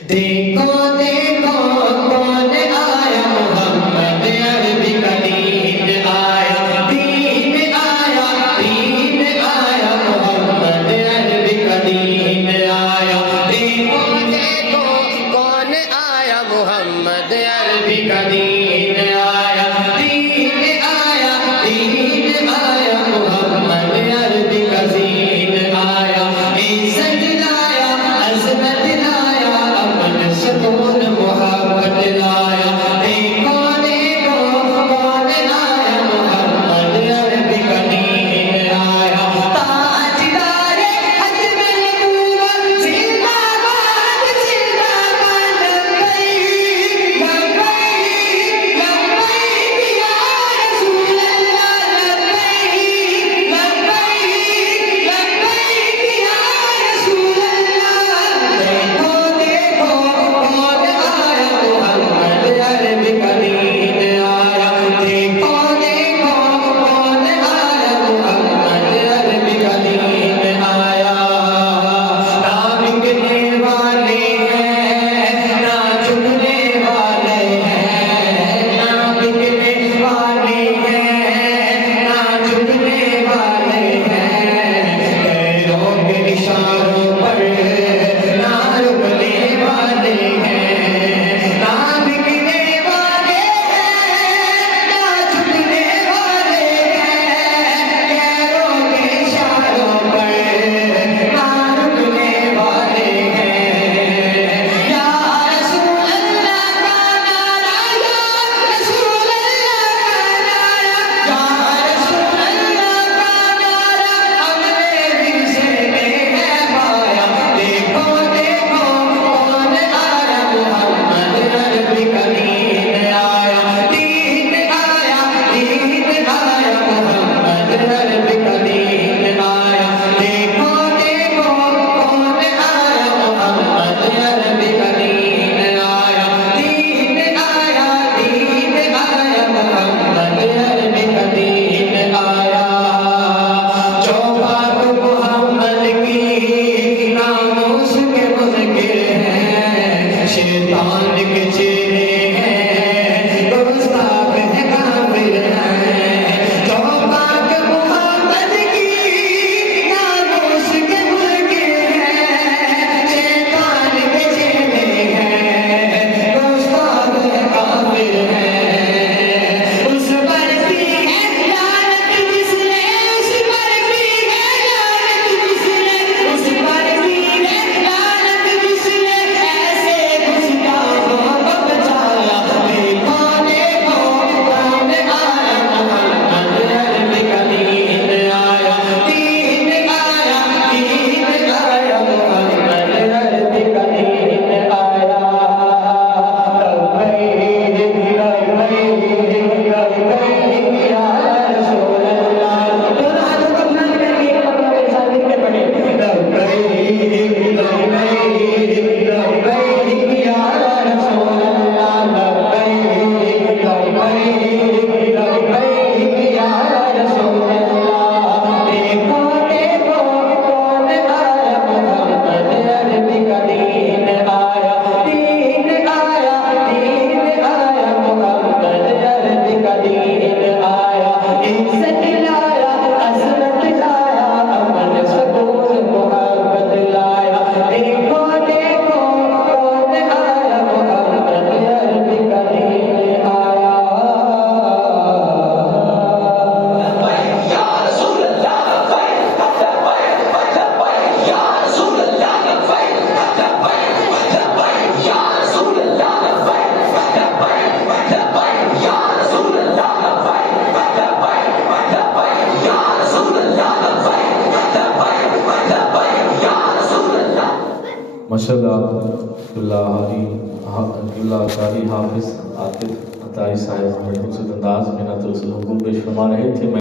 دیکھو دیکھو کون آیا محمد عربی کا دین آیا دین آیا دین آیا محمد عربی کا دین آیا دیکھو دیکھو کون آیا محمد عربی کا دین آیا دین آیا دین آیا محمد عربی کا دین آیا عزت لایا عظمت لایا امن سکون محبت لایا دیکھو دیکھو کون آیا محمد عربی کا دین آیا تاجدار ختم نبوت زندہ باد لبیک لبیک لبیک یا رسول اللہ لبیک لبیک لبیک یا رسول اللہ دیکھو دیکھو کون آیا محمد عربی کا دین آیا دیکھو دیکھو کون آیا محمد عربی کا دین آیا نہ بکنے والے ہیں نہ جھکنے والے ہیں نہ بکنے والے ہیں نہ جھکنے والے ہیں پیروں کے اشاروں پر نہ رکنے والے ہیں نہ بکنے والے ہیں نہ جھکنے والے ہیں پیروں کے اشاروں پر نہ رکنے والے ہیں یا رسول اللہ کا نعرہ یا رسول اللہ کا نعرہ یا رسول اللہ کا نعرہ اپنے ورثے میں ہے پایا دیکھو دیکھو کون آیا محمد عربی کا دین آیا دین آیا دین آیا محمد عربی کا دین آیا دیکھو دیکھو کون آیا محمد عربی کا دین آیا دین آیا دین آیا محمد عربی کا دین آیا جو بات محمد کی ناموس کے منکر ہیں شیطان کے چہرے ہیں گستاخ ہیں کافر ہیں جو بات محمد کی ناموس کے منکر ہیں شیطان کے چہرے ہیں گستاخ ہیں کافر ہیں اس پر بھی ہے لعنت جس نے اس پر بھی ہے لعنت جس نے اس پر بھی ہے لعنت جس نے ایسے گستاخوں کو بچایا دیکھو دیکھو کون آیا محمد عربی کا دین آیا دین آیا دین آیا محمد عربی کا دین آیا لبیک لبیک لبیک یا رسول اللہ دونوں ہاتھوں کو بلند کر کے اپنے ساتھ مل کے پڑھیں لبیک لبیک لبیک یا رسول اللہ لبیک لبیک لبیک یا رسول اللہ دیکھو دیکھو کون آیا محمد عربی کا دین آیا دین آیا دین آیا محمد عربی کا دین آیا عزت لایا عظمت لایا امن سکون محبت لایا دیکھو دیکھو کون آیا محمد عربی کا دین آیا یا رسول اللہ لبیک لبیک یا رسول اللہ لبیک لبیک یا رسول اللہ لبیک لبیک یا رسول اللہ لبیک لبیک یا رسول اللہ لبیک لبیک یا رسول اللہ ماشاءاللہ اللہ قاری حافظ عاطف عطائی صاحب بڑے خوبصورت انداز میں نعت رسول حقوق پیش فرما رہے تھے.